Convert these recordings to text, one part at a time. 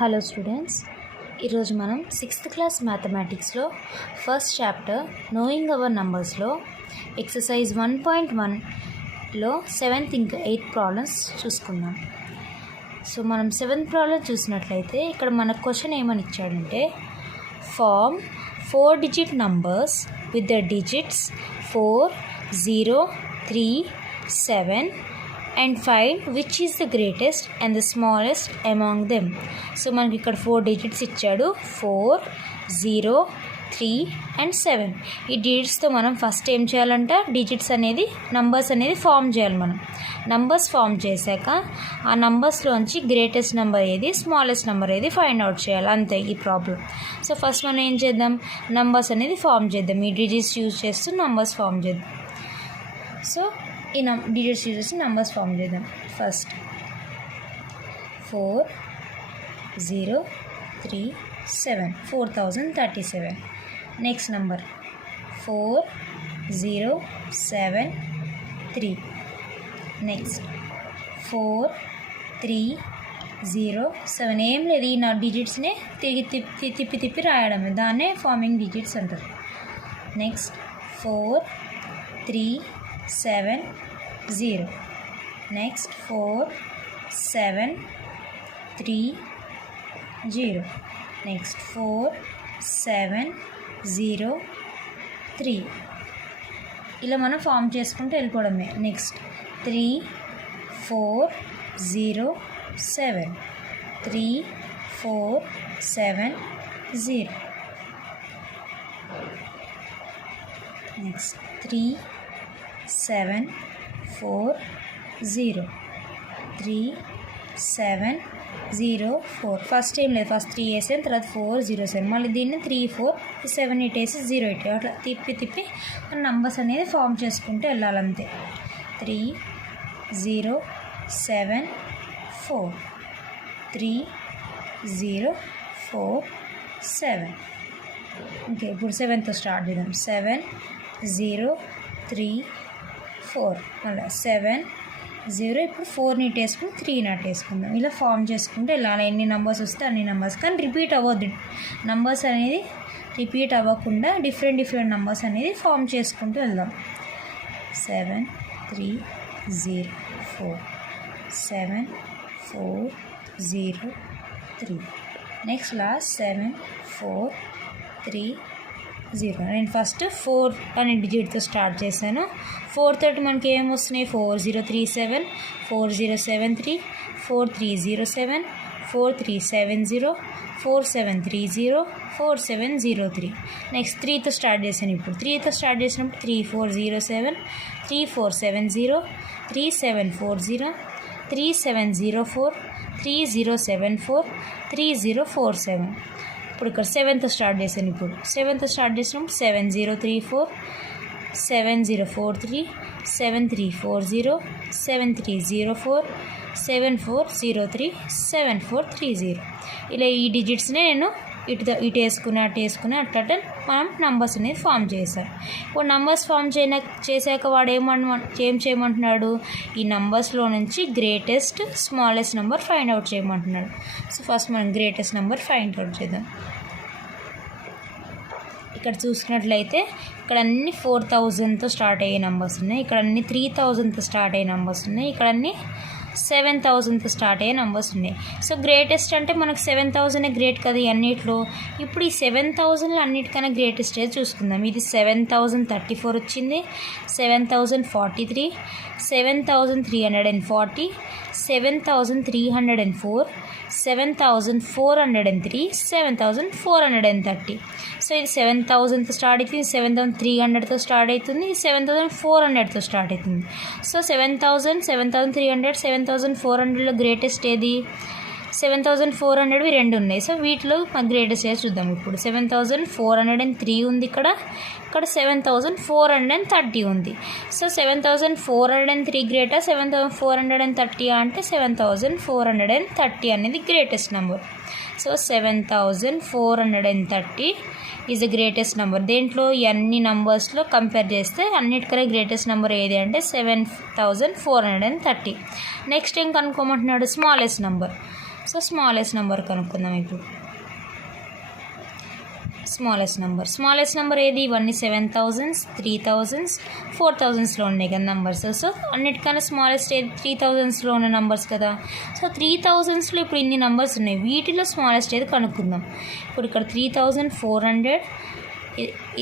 Hello students, ఈరోజు మనం 6th class మ్యాథమెటిక్స్లో ఫస్ట్ చాప్టర్ నోయింగ్ అవర్ నంబర్స్లో ఎక్సర్సైజ్ 1.1లో 7th ఇంకా 8th ప్రాబ్లమ్స్ చూసుకుందాం. సో మనం 7th ప్రాబ్లం చూసినట్లయితే ఇక్కడ మన క్వశ్చన్ ఏమని ఇచ్చాడంటే form 4 digit numbers with the digits 4, 0, 3, 7 and find which is the greatest and the smallest among them. So మనకి ఇక్కడ 4 digits ఇచ్చాడు, 4, 0, 3 and 7. ఈ డిజిట్స్తో మనం ఫస్ట్ ఏం చేయాలంట, డిజిట్స్ అనేది నంబర్స్ అనేది ఫామ్ చేయాలి. మనం నంబర్స్ ఫామ్ చేశాక ఆ నంబర్స్లోంచి గ్రేటెస్ట్ నెంబర్ ఏది, స్మాలెస్ట్ నెంబర్ ఏది ఫైండ్ అవుట్ చేయాలి, అంతే ఈ ప్రాబ్లం. సో ఫస్ట్ మనం ఏం చేద్దాం, నంబర్స్ అనేది ఫామ్ చేద్దాం. ఈ డిజిట్స్ యూజ్ చేస్తూ నంబర్స్ ఫామ్ చేద్దాం. సో ఈ డిజిట్స్ యూజ్ చేసి నంబర్స్ ఫామ్ చేద్దాం. ఫస్ట్ 4, 0, 3, 7, 4037. Next number 4, 0, 7, 3. నెక్స్ట్ 4, 3, 0, 7. ఏం లేదు, ఈ నా డిజిట్స్ని తిప్పి రాయడమే, దాన్నే ఫార్మింగ్ డిజిట్స్ అంటారు. నెక్స్ట్ 4, 3, 7, 0. నెక్స్ట్ 4, 7, 3, 0. నెక్స్ట్ 4, 7, 0, 3. ఇలా మనం ఫామ్ చేసుకుంటూ వెళ్ళిపోవడమే. నెక్స్ట్ 3, 4, 0, 7. 3, 4, 7, 0. నెక్స్ట్ 3, 7, 4, 0. 3, 7, 0, 4. ఫస్ట్ ఏం లేదు, ఫస్ట్ 3 వేసాను, తర్వాత 4, 0, 7. మళ్ళీ దీన్ని 3, 4, 7 ఇట్ వేసి 0 ఇట్, అట్లా తిప్పి నంబర్స్ అనేది ఫామ్ చేసుకుంటూ వెళ్ళాలంతే. 3, 0, 7, 4. 3, 0, 4, 7. ఓకే, ఇప్పుడు 7తో స్టార్ట్ చేద్దాం. 7, 0, 3, 4. అలా 7, 0. ఇప్పుడు 4 నీట్ వేసుకుని 3 నాట్ వేసుకుందాం. ఇలా ఫామ్ చేసుకుంటే ఇలా ఎన్ని నెంబర్స్ వస్తే అన్ని నెంబర్స్, కానీ రిపీట్ అవ్వద్దు. నెంబర్స్ అనేది రిపీట్ అవ్వకుండా డిఫరెంట్ నెంబర్స్ అనేది ఫామ్ చేసుకుంటూ వెళ్దాం. 7, 3, 0, 4. 7, 4, 0, 3. Next last 7, 4, 3, 0. నేను ఫస్ట్ 4 అనే డిజిట్తో స్టార్ట్ చేశాను. 4 తోటి మనకి ఏం వస్తున్నాయి, 4037, 4073, 4307, 4370, 4730, 4703. నెక్స్ట్ 3తో స్టార్ట్ చేశాను. ఇప్పుడు 3తో స్టార్ట్ చేసినప్పుడు 3407, 3470, 3740, 3704, 3074, 3047. ఇప్పుడు ఇక్కడ 7తో స్టార్ట్ చేశాను. ఇప్పుడు 7తో స్టార్ట్ చేసినప్పుడు 7034, 7043, 7340, 7304, 7403, 7430. ఇలా ఈ డిజిట్స్ని నేను ఇటు వేసుకుని అటు మనం నంబర్స్ అనేది ఫామ్ చేశారు. ఇప్పుడు నంబర్స్ ఫామ్ చేశాక వాడు ఏం చేయమంటున్నాడు, ఈ నంబర్స్లో నుంచి greatest smallest number find out చేయమంటున్నాడు. సో ఫస్ట్ మనం గ్రేటెస్ట్ నెంబర్ ఫైండ్ అవుట్ చేద్దాం. ఇక్కడ చూసుకున్నట్లయితే ఇక్కడ అన్ని 4000తో స్టార్ట్ అయ్యే నెంబర్స్ ఉన్నాయి, ఇక్కడ అన్ని 3000తో స్టార్ట్ అయ్యే నెంబర్స్ ఉన్నాయి, ఇక్కడ అన్ని 7000తో స్టార్ట్ అయ్యే నెంబర్స్ ఉన్నాయి. సో గ్రేటెస్ట్ అంటే మనకు 7000 గ్రేట్ కదా ఈ అన్నిట్లో. ఇప్పుడు ఈ 7000లో అన్నిటికన్నా గ్రేటెస్ట్ ఏది చూసుకుందాం. ఇది 7034 వచ్చింది, 7043, 7340, 7304, 7403, 7430. సో ఇది 7000తో స్టార్ట్ అవుతుంది, 7300తో స్టార్ట్ అవుతుంది, 7400తో స్టార్ట్ అవుతుంది. సో 7000, 7300, 7400లో గ్రేటెస్ట్ ఏది, 7400వి 2 ఉన్నాయి. సో వీటిలో గ్రేటెస్ట్ ఏది చూద్దాం. ఇప్పుడు 7403 ఉంది, ఇక్కడ 7430 ఉంది. సో 7403 గ్రేటా, 7430 అంటే 7430 అనేది greatest number. So 7430 is the greatest number. దేంట్లో ఈ అన్ని నెంబర్స్లో కంపేర్ చేస్తే అన్నిటికన్నా గ్రేటెస్ట్ నెంబర్ ఏది అంటే 7430. నెక్స్ట్ ఏం కనుక్కోమంటున్నాడు, smallest number. So smallest number కనుక్కుందాం ఇప్పుడు. స్మాలెస్ట్ నెంబర్ ఏది? ఇవన్నీ 7,000s, 3,000s, 4,000sలో ఉన్నాయి కదా నెంబర్స్. సో అన్నిటికన్నా స్మాలెస్ట్ ఏది? 3,000sలో ఉన్న నెంబర్స్ కదా. సో 3,000sలో ఇప్పుడు ఇన్ని నెంబర్స్ ఉన్నాయి, వీటిలో స్మాలెస్ట్ ఏది కనుక్కుందాం. ఇప్పుడు ఇక్కడ 3,400,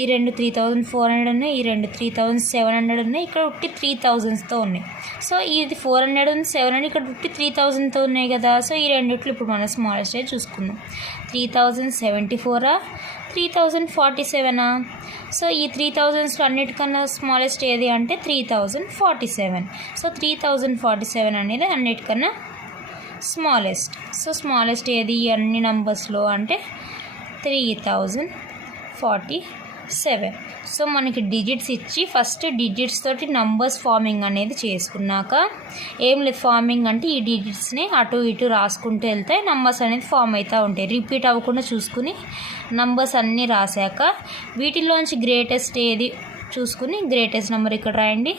ఈ రెండు 3,400 ఉన్నాయి, ఈ రెండు 3,700 ఉన్నాయి, ఇక్కడ ఉట్టి 3,000sతో ఉన్నాయి. సో ఇది 400 ఉంది, 700, ఇక్కడ ఉట్టి 3,000తో ఉన్నాయి కదా. సో ఈ రెండిట్లో ఇప్పుడు మనం స్మాలెస్ట్ ఏది చూసుకుందాం. 3,074, 3,047. సో ఈ 3,000sలో అన్నిటికన్నా స్మాలెస్ట్ ఏది అంటే 3,047. సో 3,047 అనేది అన్నిటికన్నా స్మాలెస్ట్. సో స్మాలెస్ట్ ఏది అన్ని నంబర్స్లో అంటే 3,047. సో మనకి డిజిట్స్ ఇచ్చి ఫస్ట్ డిజిట్స్ తోటి నంబర్స్ ఫార్మింగ్ అనేది చేసుకున్నాక, ఏం లేదు ఫార్మింగ్ అంటే ఈ డిజిట్స్ని అటు ఇటు రాసుకుంటూ వెళ్తే నంబర్స్ అనేది ఫామ్ అవుతూ ఉంటాయి. రిపీట్ అవ్వకుండా చూసుకుని నంబర్స్ అన్నీ రాశాక వీటిలోంచి గ్రేటెస్ట్ ఏది చూసుకుని గ్రేటెస్ట్ నెంబర్ ఇక్కడ రాయండి,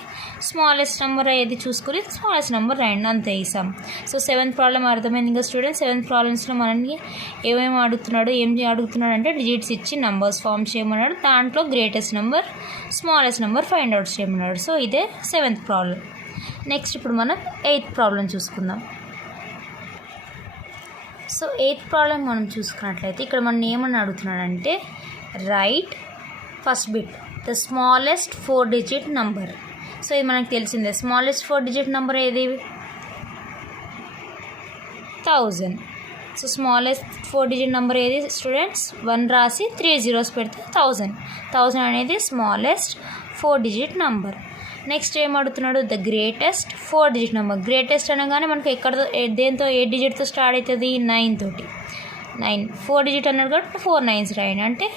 స్మాలెస్ట్ నెంబర్ ఏది చూసుకుని స్మాలెస్ట్ నెంబర్ రాయండి, అంతే వేసాం. సో 7th ప్రాబ్లం అర్థమైంది ఇంకా స్టూడెంట్స్. 7th ప్రాబ్లమ్స్లో మనకి ఏమేమి అడుగుతున్నాడు అంటే డిజిట్స్ ఇచ్చి నెంబర్స్ ఫామ్ చేయమన్నాడు, దాంట్లో greatest number smallest number find out చేయమన్నాడు. సో ఇదే 7th ప్రాబ్లం. నెక్స్ట్ ఇప్పుడు మనం 8th ప్రాబ్లం చూసుకుందాం. సో 8th ప్రాబ్లం మనం చూసుకున్నట్లయితే ఇక్కడ మనం ఏమని అడుగుతున్నాడంటే right first bit the smallest 4-digit number. So ఇది మనకు తెలిసిందే, స్మాలెస్ట్ 4-digit నెంబర్ ఏది? 1000. సో స్మాలెస్ట్ 4-digit నెంబర్ ఏది స్టూడెంట్స్? 1 రాసి 3 zeros పెడితే 1000 అనేది స్మాలెస్ట్ 4-digit నెంబర్. నెక్స్ట్ ఏం అడుగుతున్నాడు? The greatest 4-digit number. Greatest అనగానే మనకి ఎక్కడతో దేంతో ఏ డిజిట్తో స్టార్ట్ అవుతుంది? 9 తోటి. 9 4-digit అన్నాడు కాబట్టి 4 9s రాయండి, అంటే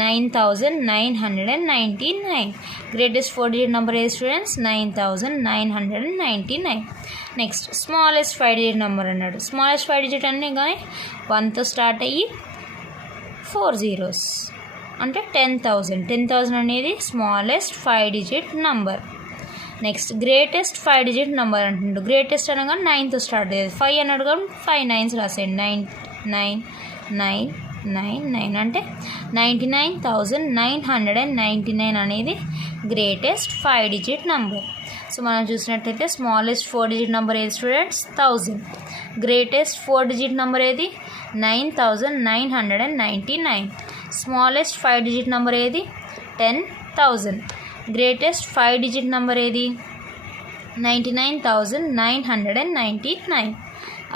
9,999. గ్రేటెస్ట్ 4-digit నెంబర్ ఏది students? 9,999. Next smallest 5-digit number అన్నాడు. స్మాలెస్ట్ 5-digit అన్నీ కానీ 1తో స్టార్ట్ అయ్యి 4 zeros అంటే 10,000. 10,000 అనేది smallest 5-digit number. Next greatest 5-digit number అంటున్నాడు. గ్రేటెస్ట్ అనగానే 9తో స్టార్ట్ అయ్యేది. 5 అన్నాడు కాబట్టి 5 9s రాసేయండి. 9,999 అంటే 99,999 అనేది గ్రేటెస్ట్ 5-digit నెంబర్. సో మనం చూసినట్టయితే స్మాలెస్ట్ 4-digit నెంబర్ ఏది స్టూడెంట్స్? 1000. గ్రేటెస్ట్ 4-digit నెంబర్ ఏది? 9,999. స్మాలెస్ట్ 5-digit నెంబర్ ఏది? 10,000. గ్రేటెస్ట్ 5-digit నెంబర్ ఏది? 99,999.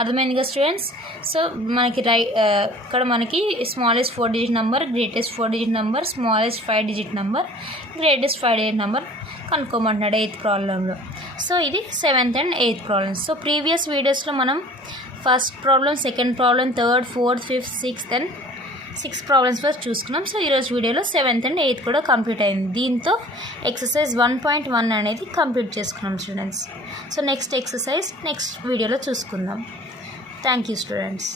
అర్థమైంది కదా స్టూడెంట్స్. సో మనకి ఇక్కడ మనకి smallest 4-digit number, greatest 4-digit number, smallest 5-digit number, greatest 5-digit number కనుక్కోమంటున్నాడు 8th ప్రాబ్లంలో. సో ఇది 7th and 8th problems. So previous వీడియోస్లో మనం first problem, second problem, third, fourth, fifth, sixth and 6 problems first చూసుకున్నాం. So ఈరోజు వీడియోలో 7th and 8th కూడా complete అయింది. దీంతో ఎక్సర్సైజ్ 1.1 అనేది కంప్లీట్ చేసుకున్నాం students. So next exercise next వీడియోలో చూసుకుందాం. Thank you students.